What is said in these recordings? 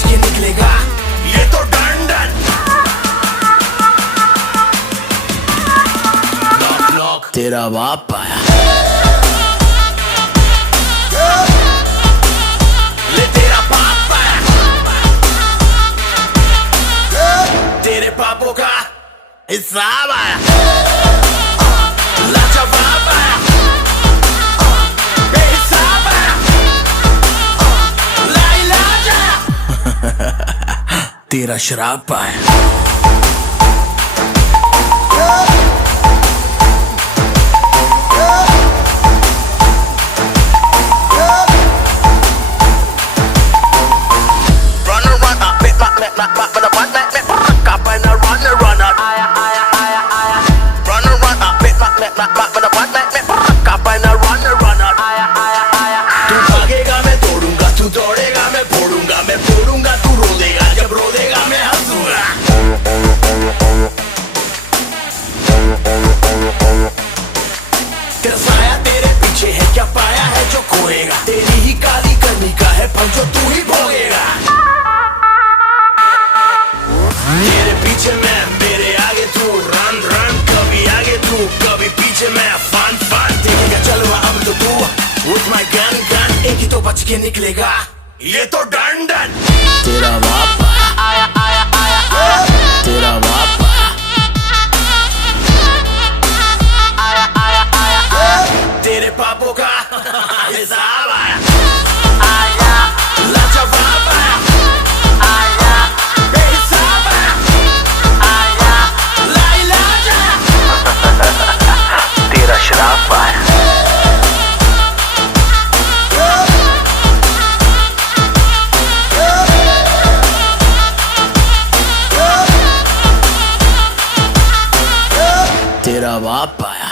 बच के निकलेगा, ये तो डंडन। नॉक नॉक तेरा बाप आया, ले तेरा बाप आया, तेरे पापों का हिसाब आया, लाजवाब आया, बेहिसाब आया, लाइलाज आया, तेरा शराब आया। तू भागेगा मैं तोड़ूंगा, तू दौड़ेगा मैं फोड़ूंगा, मैं फोड़ूंगा तू रो देगा, जब रो देगा मैं हंसूंगा। तेरा साया तेरे पीछे है, क्या पाया है जो खोएगा, तेरी ही काली करनी का है फल जो तू ही भोगेगा। तेरे पीछे मैं, मेरे आगे तू, रन रन, कभी आगे तू कभी पीछे मैं, फन फन देखेगा चलवा अब तो तू, with my gun gun, एक ही तो बच के निकलेगा, ये तो डंडन। तेरा बाप आया, आया आया आया, तेरा बाप आया, आया आया आया आया, तेरे पापों का हिसाब आया, आया लाजवाब आया, आया बेहिसाब आया, आया लाइलाज आया, तेरा शराब आया। तेरा बाप आया।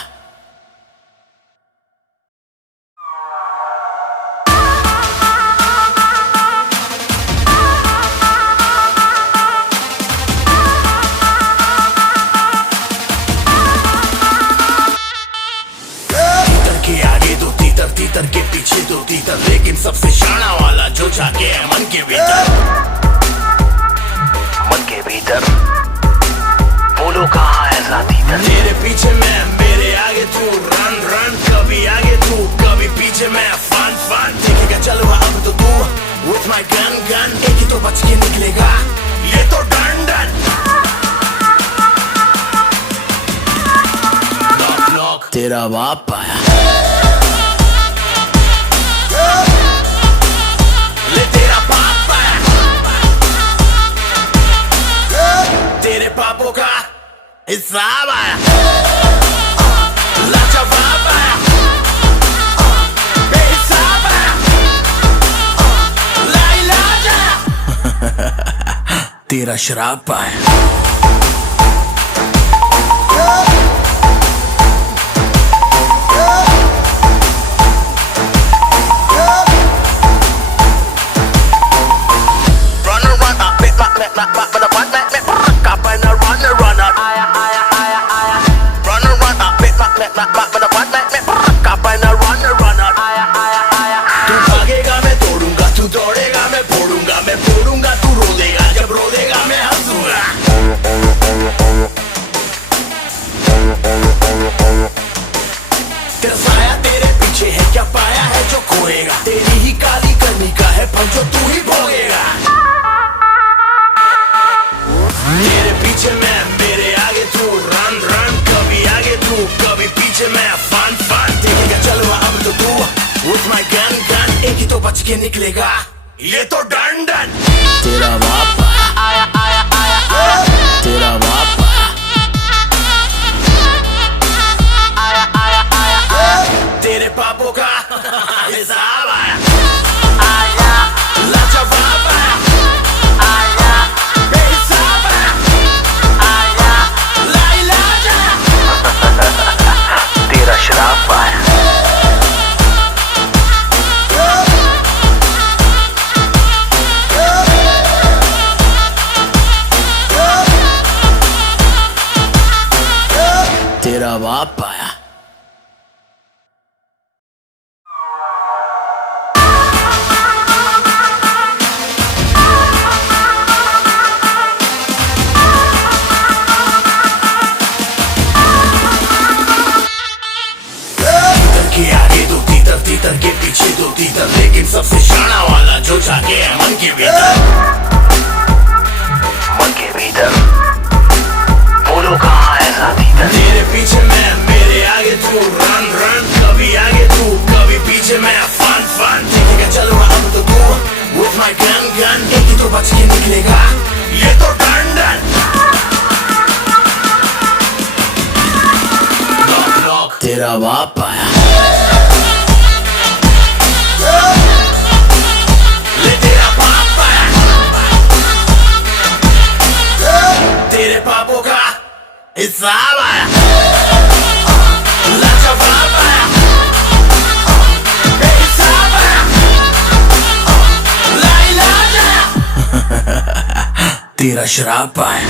तीतर के आगे दो तीतर, तीतर के पीछे दो तीतर, लेकिन सबसे शाना वाला जो जाके है मन के भीतर, मन के भीतर। बोलो कहाँ है साथी? तेरे पीछे मैं, मेरे आगे तू, रन रन, कभी आगे तू कभी पीछे मैं, फन फन देखेगा चलवा अब तो तू, with my gun gun, एक ही तो बच के निकलेगा, ये तो डंडन। नॉक नॉक तेरा बाप आया, ले तेरा बाप आया, तेरे पापों का हिसाब आया, लाजवाब आया, बेहिसाब आया, लाइलाज आया, तेरा शराब आया। तू भागेगा मैं तोड़ूंगा, तू दौड़ेगा मैं फोड़ूंगा, मैं फोड़ूंगा तू रो देगा, जब रो देगा मैं हंसूंगा। तेरा साया तेरे पीछे है, क्या पाया है जो खोएगा, तेरी ही काली करनी का है फल जो तू ही भोगेगा। तेरे पीछे मैं, मेरे आगे तू, रन रन, कभी आगे तू कभी पीछे मैं, फन फन देखेगा चलवा अब तो तू, with my gun gun, एक ही तो बच के निकलेगा, ये तो डंडन। तेरा बाप आया, आया आया आया, तेरा बाप आया, आया आया आया आया, तेरे पापों का हिसाब आया, आया लाजवाब आया, आया बेहिसाब आया, आया लाइलाज आया, तेरा शराब आया। तेरा बाप आया। उठा के मन के भीतर बोलो कहाँ है साथी तेरे पीछे मैं मेरे आगे तू रन रन कभी आगे तू कभी पीछे मैं फन फन देखेगा चलो अब तो तू with my gun gun एक ही तो बच के निकलेगा ये तो डन डन knock knock तेरा बाप आया ले तेरा बाप आया तेरे पापों का हिसाब आया लाजवाब आया बेहिसाब आया लाइलाज आया तेरा शराब आया